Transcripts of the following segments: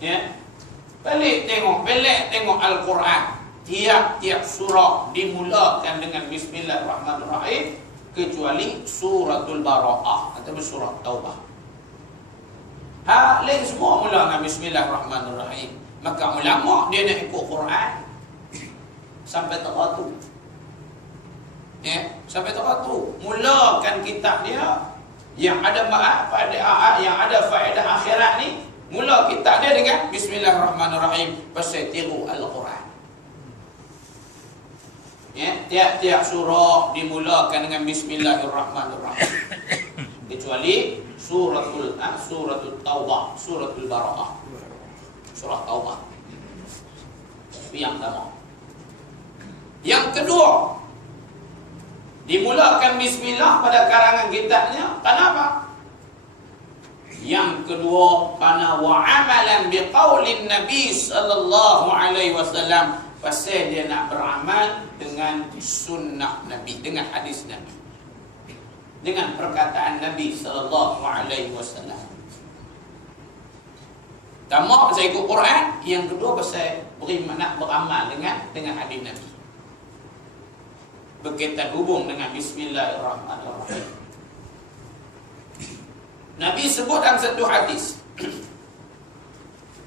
Ya. Balik tengok Al-Quran. Tiap-tiap surah dimulakan dengan Bismillahirrahmanirrahim kecuali suratul Bara'ah atau surah Taubah. Lain semua mula dengan Bismillahirrahmanirrahim. Maka ulama dia nak ikut Quran sampai teratu. Ya, sampai teratu. Mulakan kitab dia yang ada yang ada faedah akhirat ni, mula kitab dia dengan Bismillahirrahmanirrahim pasal tiru Al-Quran. Ya, tiap-tiap surah dimulakan dengan Bismillahirrahmanirrahim kecuali suratul Taubah, suratul Bara'ah, surah Taubah. Tapi yang pertama. Yang kedua, dimulakan bismillah pada karangan kitabnya. Kenapa? Yang kedua, karena wa amalan biqaulin Nabi sallallahu alaihi wasallam, pasal dia nak beramal dengan sunnah Nabi, dengan hadis Nabi, dengan perkataan Nabi sallallahu alaihi wasallam. Pertama, pasal ikut Quran. Yang kedua, pasal nak beramal dengan hadis Nabi, berkaitan hubung dengan Bismillahirrahmanirrahim. Nabi sebut dalam satu hadis,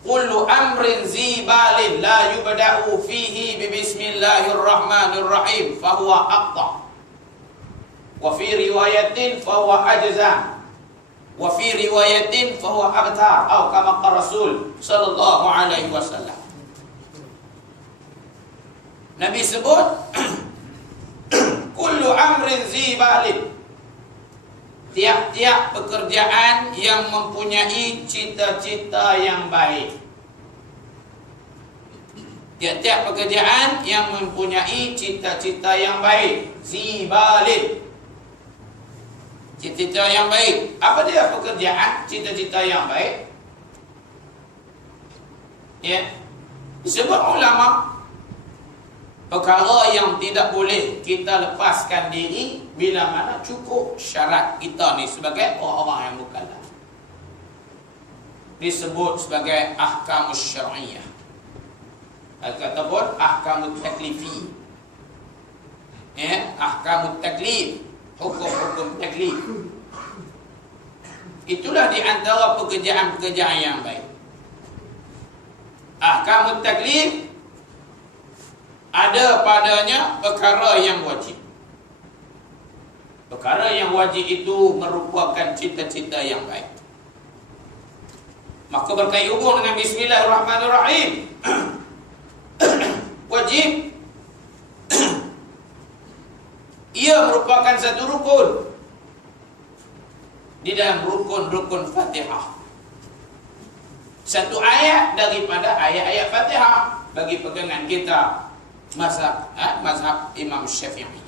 kullu amrin zibalin la yubda'u fihi bi Bismillahirrahmanirrahim fahuwa aqta, wa fi riwayatin fahuwa ajza, wa fi riwayatin fahuwa abtar, atau kama qala Rasul sallallahu alaihi wasallam. Nabi sebut kullu amrin zibalin, tiap-tiap pekerjaan yang mempunyai cita-cita yang baik. Tiap-tiap pekerjaan yang mempunyai cita-cita yang baik. Zibalin, cita-cita yang baik. Apa dia pekerjaan cita-cita yang baik? Ya, disebut ulama, perkara yang tidak boleh kita lepaskan diri bila mana cukup syarat kita ni sebagai orang-orang yang mukallaf. Disebut sebagai ahkamus syar'iyyah ataupun ahkamut taklifi. Ya, ahkamut taklif, hukum-hukum taklif. Itulah di antara pekerjaan-pekerjaan yang baik. Ahkamut taklif, ada padanya perkara yang wajib. Perkara yang wajib itu merupakan cita-cita yang baik. Maka berkait hubung dengan Bismillahirrahmanirrahim. Wajib. Ia merupakan satu rukun di dalam rukun-rukun Fatihah. Satu ayat daripada ayat-ayat Fatihah bagi pegangan kita mazhab Imam Syafi'i.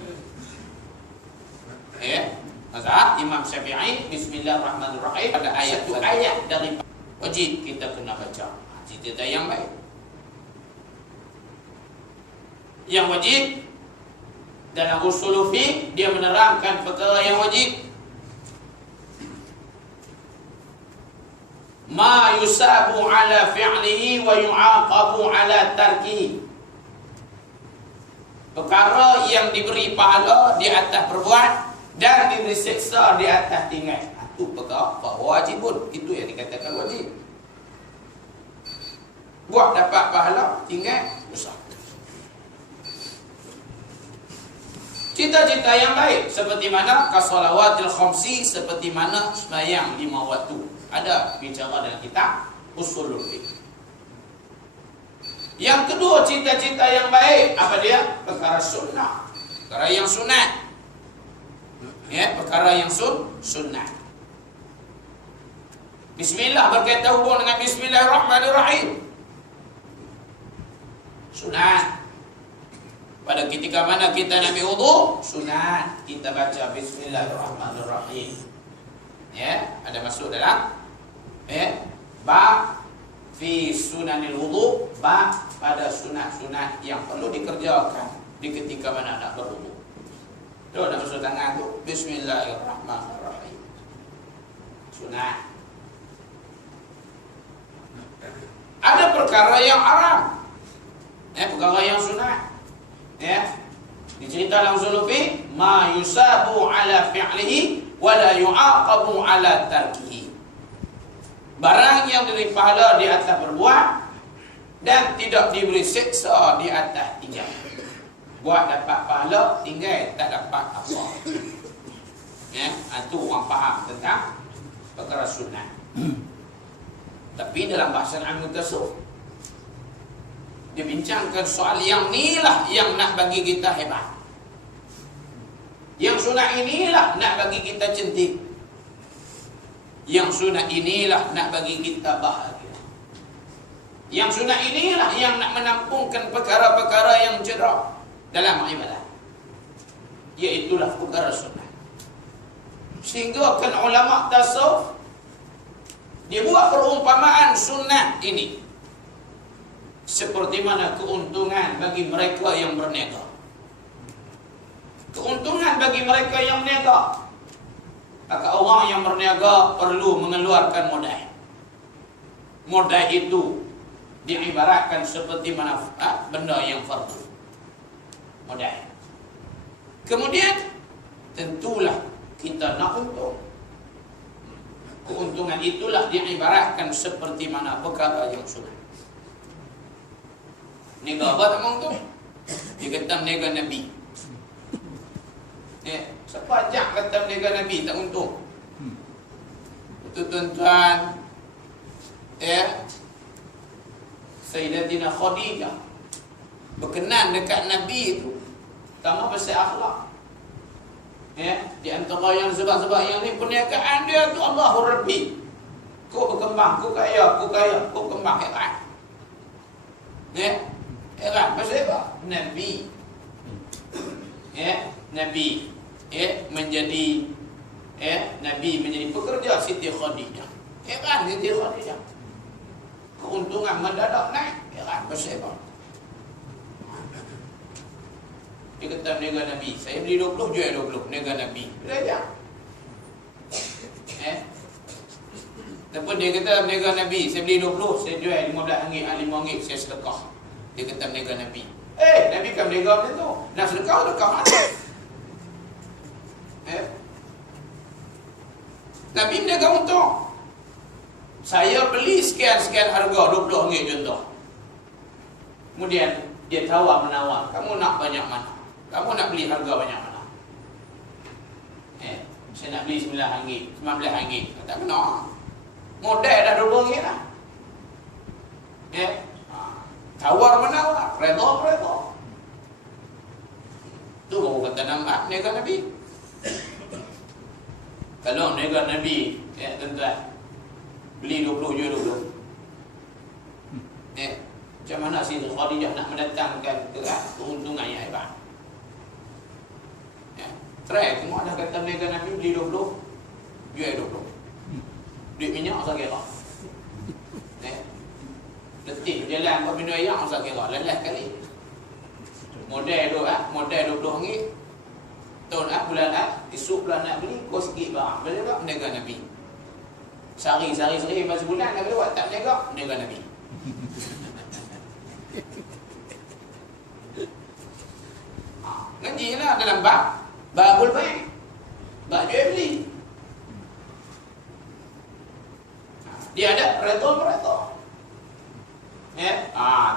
Ya, mazhab Imam Syafi'i, Bismillahirrahmanirrahim pada ayat itu ayat dari wajib kita kena baca. Cita-cita yang baik. Yang wajib dalam usul fiqh dia menerangkan perkara yang wajib. Ma yusabu ala fi'lihi wa yu'aqabu ala tarkihi. Perkara yang diberi pahala di atas perbuat dan diberi seksa di atas tinggal. Itu perkara wajibun. Itu yang dikatakan wajib. Buat dapat pahala, tinggal usah. Cita-cita yang baik seperti mana kasolawatil khamsi, seperti mana sembahyang 5 waktu. Ada bicara dalam kitab usulul fiqh. Yang kedua, cita-cita yang baik apa dia? Perkara sunnah, perkara yang sunat. Ya, perkara yang sunnah. Bismillah berkaitan hubung dengan Bismillahirrahmanirrahim. Sunat. Pada ketika mana kita nak ambil wudu, sunat kita baca Bismillahirrahmanirrahim. Ya, ada masuk dalam bab fi sunanil wudu, bab pada sunat-sunat yang perlu dikerjakan di ketika mana nak berwudu. Tu nak basuh tangan tu Bismillahirrahmanirrahim. Sunat. perkara yang haram. Perkara yang sunat. Dicerita dalam usul fiqh, ma yusabu ala fi'lihi wa la yu'aqabu ala tarkihi. Barang yang diberi pahala di atas berbuat dan tidak diberi siksa di atas tinggal. Buat dapat pahala, tinggal tak dapat apa. Itu orang faham tentang perkara sunat. Tapi dalam bahasa Al-Mutasawwif, dia bincangkan soal yang inilah yang nak bagi kita hebat. Yang sunat inilah nak bagi kita cantik. Yang sunat inilah nak bagi kita bahagia. Yang sunat inilah yang nak menampungkan perkara-perkara yang cedera dalam ibadah. Iaitulah perkara sunat. Sehingga kan ulama tasawuf dia buat perumpamaan sunat ini seperti mana keuntungan bagi mereka yang berniaga. Keuntungan bagi mereka yang berniaga. Maka orang yang berniaga perlu mengeluarkan modal. Modal itu diibaratkan seperti mana benda yang fardu. Modal. Kemudian tentulah kita nak untung. Keuntungan itulah diibaratkan seperti mana perkara yang sunat. Niaga apa tak untung? Dia kata niaga Nabi. Sepajak kata niaga Nabi tak untung. Itu tuan-tuan, Sayyidatina Khadijah berkenan dekat Nabi itu pertama pasal akhlak. Di antara yang sebab-sebab yang ni perniagaan dia tu Allahu Rabbi. Kau berkembang, kau kaya, kau kembang hebat. Hebat pasal apa? Nabi. Nabi menjadi Nabi menjadi pekerja Siti Khadijah. Hebat Siti Khadijah. Keuntungan mendadak naik. Hebat pasal apa? Dia kata niaga Nabi, saya beli 20, jual 20, niaga Nabi. Belajar. Ataupun dia kata niaga Nabi, saya beli 20, saya jual RM15, RM5, saya sedekah. Dia kata niaga Nabi. Nabi kan niaga macam tu. Nak sedekah mana? Nabi niaga untung. Saya beli sekian-sekian harga, RM20 contoh. Kemudian dia tawar-menawar, kamu nak banyak mana? Kamu nak beli harga banyak mana? Saya nak beli RM9, RM19. Tak kena. Modal dah RM20 lah. Tawar-menawar, reda-reda. Itu baru kata nampak niaga Nabi. Kalau niaga Nabi, tuan-tuan, beli 20, jual 20. Macam mana Siti Khadijah nak mendatangkan keuntungan yang hebat? Try, tengok dah kata niaga Nabi beli 20, jual 20. Duit minyak usah kira. Letih jalan buat minum air usah kira, lelah kali. Modal tu modal RM20. Tahun bulan esok bulan nak beli, kau sikit barang. Boleh tak niaga Nabi? Sehari masa bulan nak buat tak niaga Nabi. Ngaji lah dalam babul baik. Bab jual beli. Dia ada retor.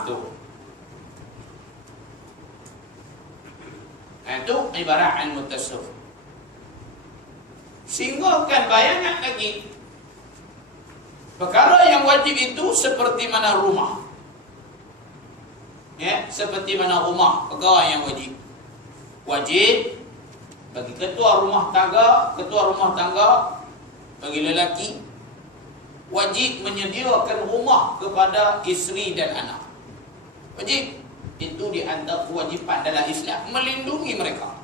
Tu. Itu ibarat al-mutasawwif. Sehingga kan bayangan lagi. Perkara yang wajib itu seperti mana rumah. Seperti mana rumah, perkara yang wajib. Wajib bagi ketua rumah tangga bagi lelaki wajib menyediakan rumah kepada isteri dan anak. Wajib. Itu di antara kewajipan dalam Islam, melindungi mereka.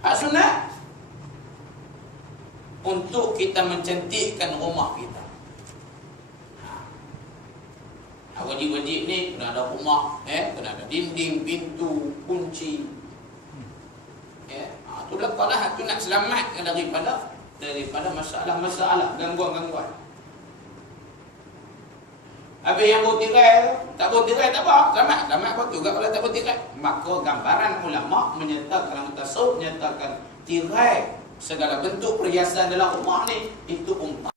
Hak sunat untuk kita mencantikkan rumah kita. Wajib-wajib ni kena ada rumah, kena ada dinding, pintu, kunci. Tu lepaslah tu nak selamatkan daripada daripada masalah-masalah, gangguan-gangguan. Habis yang bertirai tu, tak bertirai tak apa, selamat pun juga kalau tak bertirai. Maka gambaran ulama menyatakan dalam tasawuf, menyatakan tirai segala bentuk perhiasan dalam rumah ni itu umpama